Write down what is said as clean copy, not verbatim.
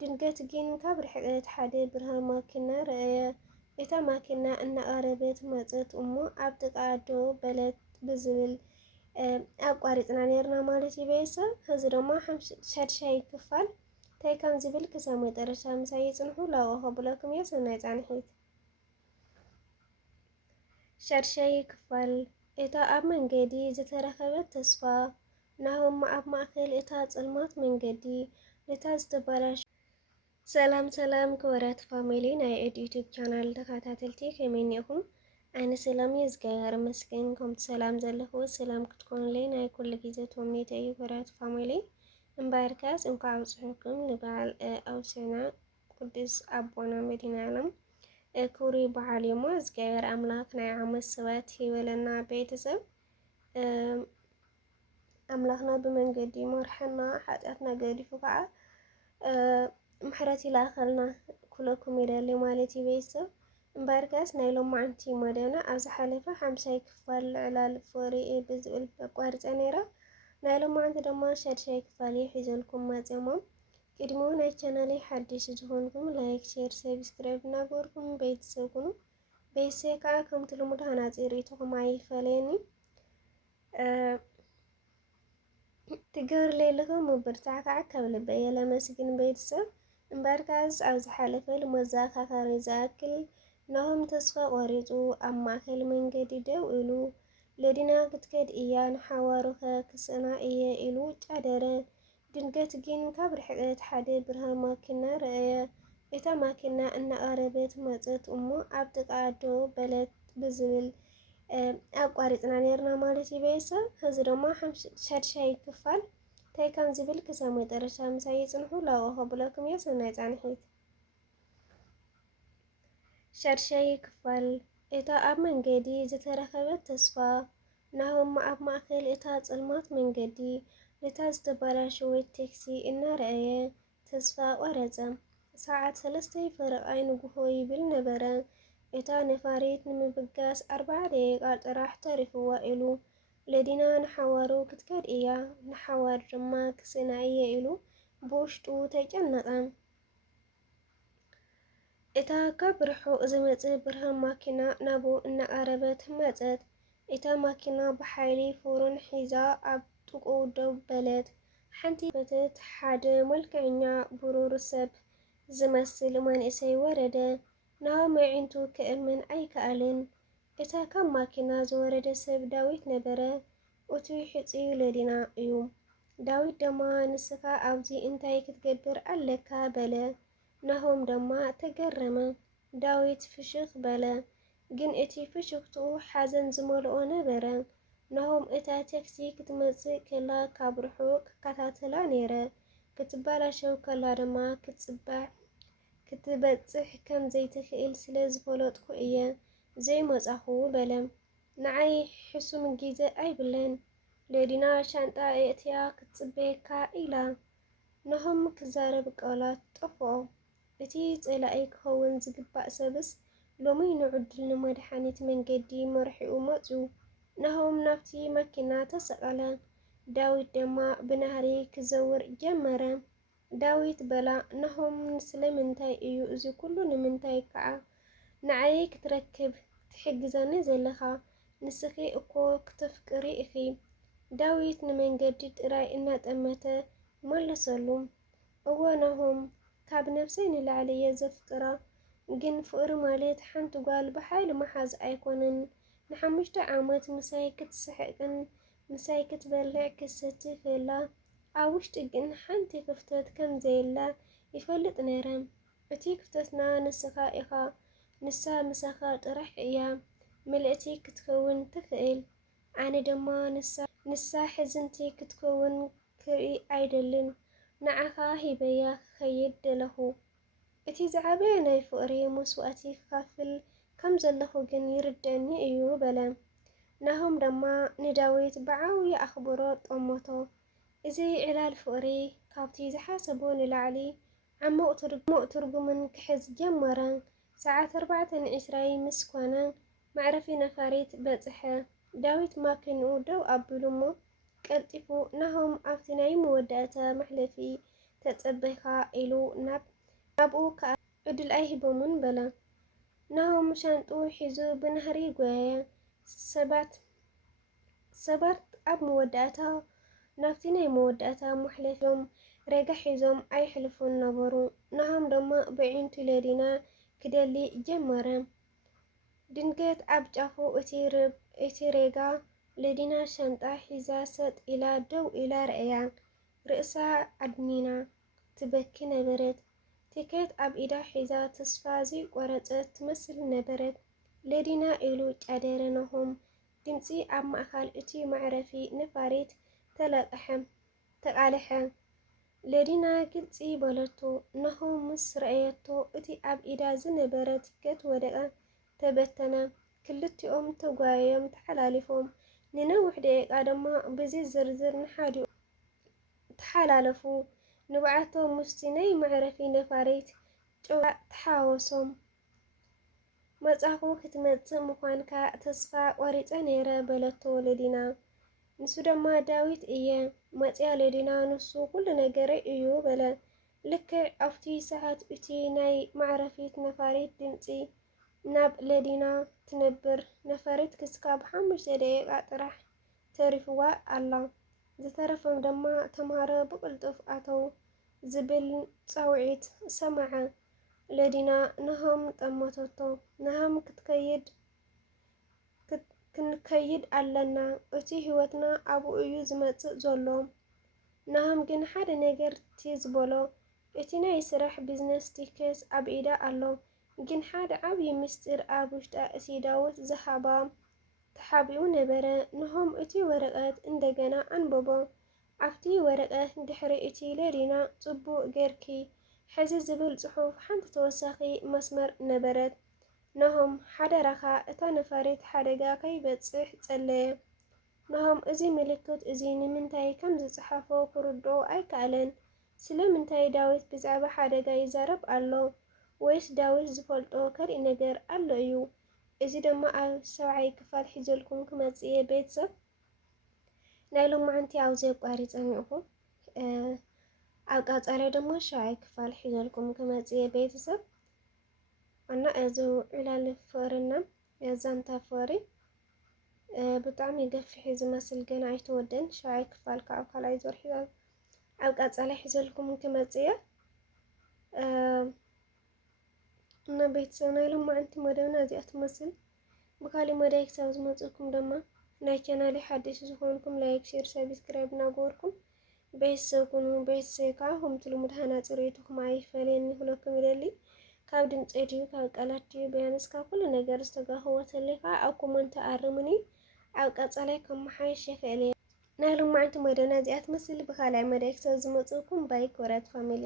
ድንገት ግን ካብ ርሕቀት ሓደ ብርሃን ማኪና ረአየ። እታ ማኪና እናቐረበት መፀት እሞ ኣብ ጥቃ ደው በለት ብዝብል ኣቋሪፅና ነርና ማለት እዩ ቤተሰብ። ሕዚ ድማ ሻድሻይ ክፋል እንታይ ከም ዝብል ክሳብ መጨረሻ ምሳይ ይፅንሑ። ላብኡ ከብለኩም እየ። ሰናይ ፃንሒት። ሻድሻይ ክፋል እታ ኣብ መንገዲ ዝተረኸበት ተስፋ ናሆም ኣብ ማእከል እታ ጸልማት መንገዲ ነታ ዝተባላሽ ሰላም ሰላም ክብረት ፋሚሊ ናይ ኤድ ዩቲዩብ ቻናል ተኸታተልቲ ከመይ እኒኹም? ኣነ ሰላም እየ እግዚአብሔር ይመስገን። ከምቲ ሰላም ዘለኹ ሰላም ክትኮኑለይ ናይ ኩሉ ግዜ ተምኒተይ እዩ። ክብረት ፋሚሊ እምበኣርካስ እንኳዕ ኣብፅሑኩም ንበዓል ኣውስዕና ቅዱስ ኣቦና መድኃኔዓለም ክብሪ በዓል እሞ እግዚአብሔር ኣምላክ ናይ ዓመት ሰባት ይበለና። ቤተሰብ ኣምላኽና ብመንገዲ መርሐና ሓጢኣትና ገዲፉ ከዓ ምሕረት ይላኸልና ኩለኩም ይደሊ ማለት እዩ ቤተሰብ። እምበኣርካስ ናይ ሎማዓንቲ መደብና ኣብ ዝሓለፈ 50 ክፋል ልዕላል ፍቅሪ ብዝብል ኣቋሪፀ ነይረ። ናይ ሎማዓንቲ ድማ ሻድሻይ ክፋል ሒዘልኩም መፅሞም። ቅድሚ ናይ ቻናለይ ሓድሽ ዝኾንኩም ላይክ፣ ሼር፣ ሰብስክራይብ እናገበርኩም ቤተሰብ ኩኑ። ቤተሰብ ከዓ ከምቲ ልሙድ ሃናፂር ሪኢትኩም ኣይፈለየኒ ትገብርለይ ኣለኹም ምብርታዕ ከዓ ካብ ልበይ ለመስግን ቤተሰብ። እምበኣርካስ ኣብ ዝሓለፈ ንመዘኻኸሪ ዝኣክል ናሆም ተስፋ ቆሪፁ ኣብ ማእከል መንገዲ ደው ኢሉ ለዲና ክትከድ እያ ንሓዋሩኸ ክስእና እየ ኢሉ ጫደረ። ድንገት ግን ካብ ርሕቀት ሓደ ብርሃን ማኪና ረአየ። እታ ማኪና እናቐረበት መፀት እሞ ኣብ ጥቃ ደው በለት ብዝብል ኣቋሪፅና ነርና ማለት እዩ ቤተሰብ። ሕዚ ድማ ሻድሻይ ክፋል እንታይ ከም ዝብል ክሳብ መጨረሻ ምሳይ ይፅንሑ። ላብኡ ከብለኩም እየ። ሰናይ ፃንሒት። ሻድሻይ ክፋል እታ ኣብ መንገዲ ዝተረኸበት ተስፋ ናሆም ኣብ ማእከል እታ ጸልማት መንገዲ ነታ ዝተባላሸወት ቴክሲ እናረአየ ተስፋ ቆረፀ። ሰዓት 3 ፈረቓይ ንጉሆ ይብል ነበረ። እታ ነፋሪት ንምብጋስ 40 ደቂቃ ጥራሕ ተሪፍዋ ኢሉ ለዲና ንሓዋሩ ክትከድ እያ ንሓዋር ድማ ክስእና እየ ኢሉ ብውሽጡ ተጨነቐ። እታ ካብ ርሑቕ ዝመጽእ ብርሃን ማኪና ናብኡ እናቐረበት መጸት። እታ ማኪና ብሓይሊ ፍሩን ሒዛ ኣብ ጥቕኡ ደው በለት። ሓንቲ ፈተት ሓደ መልክዐኛ ብሩር ሰብ ዝመስል መንእሰይ ወረደ። ናሆም ኣዒንቱ ክእምን ኣይከኣልን። እታ ካብ ማኪና ዝወረደ ሰብ ዳዊት ነበረ። እቱይ ሕፅዩ ለዲና እዩ። ዳዊት ድማ ንስኻ ኣብዚ እንታይ ክትገብር ኣለካ በለ። ናሆም ድማ ተገረመ። ዳዊት ፍሽኽ በለ፣ ግን እቲ ፍሽኽትኡ ሓዘን ዝመልኦ ነበረ። ናሆም እታ ቴክሲ ክትመጽእ ከላ ካብ ርሑቕ ክከታተላ ነይረ። ክትበላሸው ከላ ድማ ክትበጽሕ ከም ዘይትኽእል ስለ ዝፈለጥኩ እየ ዘይመጻኹ በለ። ንዓይ ሕሱም ግዜ ኣይብለን ለዲና ሻንጣ እእትያ ክትጽበየካ ኢላ። ናሆም ክዛረብ ቃላት ጠፍኦ። እቲ ጸላኢ ክኸውን ዝግባእ ሰብስ ሎሚ ንዕድል ንመድሓኒት መንገዲ መርሒኡ መፅኡ። ናሆም ናብቲ መኪና ተሰቐለ። ዳዊት ድማ ብናህሪ ክዘውር ጀመረ። ዳዊት በላ ናሆም ስለምንታይ እዩ እዚ ኩሉ ንምንታይ ከዓ ንዓይ ክትረክብ ትሕግዘኒ ዘለኻ? ንስኺ እኮ ክተፍቅሪ ኢኺ። ዳዊት ንመንገዲ ጥራይ እናጠመተ መለሰሉ። እወ ናሆም ካብ ነፍሰይ ንላዕሊ እየ ዘፍቅራ፣ ግን ፍቅሪ ማለት ሓንቲ ጓል ብሓይሊ መሓዝ ኣይኮነን። ን5 ዓመት ምሳይ ክትስሕቅን ምሳይ ክትበልዕ ክትሰቲ ከላ ኣብ ውሽጢ ግን ሓንቲ ክፍተት ከም ዘየላ ይፈልጥ ነይረ። እቲ ክፍተትና ንስኻ ኢኻ። ንሳ ምሳኻ ጥራሕ እያ ምልእቲ ክትከውን ትኽእል። ኣነ ድማ ንሳ ሕዝንቲ ክትከውን ክርኢ ኣይደልን። ንዓኻ ሂበያ ክኸይድ ደለኹ። እቲ ዝዓበየ ናይ ፍቅሪ መስዋእቲ ክካፍል ከም ዘለኹ ግን ይርደአኒ እዩ በለ። ናሆም ድማ ንዳዊት ብዓብዪ ኣኽብሮ ጠመቶ። እዚ ዕላል ፍቅሪ ካብቲ ዝሓሰቦ ንላዕሊ ዓሚቕ ትርጉምን ክሕዝ ጀመረ። ሰዓት 4:20 ምስ ኮነ መዕረፊ ነፋሪት በጽሐ። ዳዊት ማኪንኡ ደው ኣቢሉ እሞ ቀልጢፉ ናሆም ኣብቲ ናይ መወዳእታ መሕለፊ ተጸበይካ ኢሉ ናብኡ ከዓ ዕድል ኣይሂቦምን በለ። ናሆም ሻንጡ ሒዙ ብናህሪ ጎየ። ሰባት ኣብ መወዳእታ ናብቲ ናይ መወዳእታ መሕለፊኦም ሬጋ ሒዞም ኣይሕልፉን ነበሩ። ናሆም ድማ ብዒንቱ ለዲና ክደሊ ጀመረ። ድንገት ኣብ ጫፉ እቲ ሬጋ ለዲና ሻንጣ ሒዛ ሰጥ ኢላ ደው ኢላ ረኣያ። ርእሳ ኣድኒና ትበኪ ነበረት። ቲኬት ኣብ ኢዳ ሒዛ ተስፋ ዘይቆረፀት ትመስል ነበረት። ለዲና ኢሉ ጫደረ ናሆም። ድምፂ ኣብ ማእከል እቲ መዕረፊ ነፋሪት ተቃልሐ። ለዲና ግልፂ በለቶ። ናሆም ምስ ረኣየቶ እቲ ኣብ ኢዳ ዝነበረ ቲኬት ወደቀ፣ ተበተነ። ክልቲኦም ተጓዮም ተሓላሊፎም ንነዊሕ ደቂቃ ድማ ብዘይዝርዝር ንሓዲኡ ተሓላለፉ። ንባዓቶም ምስቲ ናይ መዕረፊ ነፋሪት ጭውዳቅ ተሓዋወሶም። መጻኹ ክትመጽእ ምዃንካ ተስፋ ቆሪጸ ነይረ በለቶ ለዲና። ንሱ ድማ ዳዊት እየ መጽያ ለዲና ንሱ ኩሉ ነገረይ እዩ በለ። ልክዕ ኣብቲ ሰዓት እቲ ናይ መዕረፊት ነፋሪት ድምፂ ናብ ለዲና ትነብር ነፈሪት ክስካብ 5 ደቂቃ ጥራሕ ተሪፍዋ ኣላ። ዝተረፈም ድማ ተምሃሮ ብቅልጡፍ ኣተው ዝብል ፃውዒት ሰማዐ። ለዲና ናሆም ጠመተቶ። ናሆም ክንከይድ ኣለና፣ እቲ ህይወትና ኣብኡ እዩ ዝመጽእ ዘሎ። ናሆም ግን ሓደ ነገር ትዝበሎ፣ እቲ ናይ ስራሕ ቢዝነስ ቲኬት ኣብ ኢዳ ኣሎ፣ ግን ሓደ ዓብይ ምስጢር ኣብ ውሽጣ እቲ ዳዊት ዝሃባ ተሓቢኡ ነበረ። ናሆም እቲ ወረቐት እንደገና ኣንበቦ። ኣብቲ ወረቐት ድሕሪ እቲ ለዲና ጽቡቕ ጌርኪ ሕዚ ዝብል ጽሑፍ ሓንቲ ተወሳኺ መስመር ነበረት። ናሆም ሓደራኻ እታ ነፋሪት ሓደጋ ከይበጽሕ ጸለየ። ናሆም እዚ ምልክት እዚ ንምንታይ ከም ዝጸሓፎ ክርድኦ ኣይከኣለን። ስለምንታይ ዳዊት ብዛዕባ ሓደጋ ይዛረብ ኣሎ? ወይስ ዳዊት ዝፈልጦ ካልእ ነገር ኣሎ እዩ? እዚ ድማ ኣብ 7ይ ክፋል ሒዘልኩም ክመጽእ እየ ቤተሰብ። ናይ ሎማዓንቲ ኣብዘ ኣቋሪፀ እኒአኹ። ኣብ ቀጻላይ ድማ 7ይ ክፋል ሒዘልኩም ክመጽእ እየ ቤተሰብ እና እዚ ዕላል ፍቅርና ዛንታ ፍቅሪ ብጣዕሚ ገፊሕ ዝመስል ገና ኣይተወደን። 7ይ ክፋል ካብ ካልኣይ ዞር ሒዛል ኣብ ቀጻላይ ሒዘልኩም ክመጽእ እየ እና ቤተሰብ ናይ ሎማዓንቲ መደብና እዚኣ ትመስል። ብካሊእ መዳይ ክሳብ ዝመጽእኩም ድማ ናይ ቻናሌ ሓድሽ ዝኾንኩም ላይክ፣ ሼር፣ ሰብስክራይብ እናገበርኩም ቤተሰብ ኩኑ። ቤተሰብ ከዓ ከምቲ ልሙድ ሃናፂ ርኢቱኩም ኣይፈለየኒ ክብለኩም ይደሊ። ካብ ድምፂ ድዩ ካብ ቃላት ድዩ ቢያንስ ካብ ኩሉ ነገር ዝተጋህቦ ተለይካ ኣብ ኮመንት ኣርሙኒ። ኣብ ቀጻላይ ከመሓይሽ ይኽእል እየ። ናይ ሎማዓንቲ መደብና እዚኣ ትመስል። ብካልኣይ መዳይ ክሳብ ዝመጽእኩም ባይ ኮራት ፋሚሊ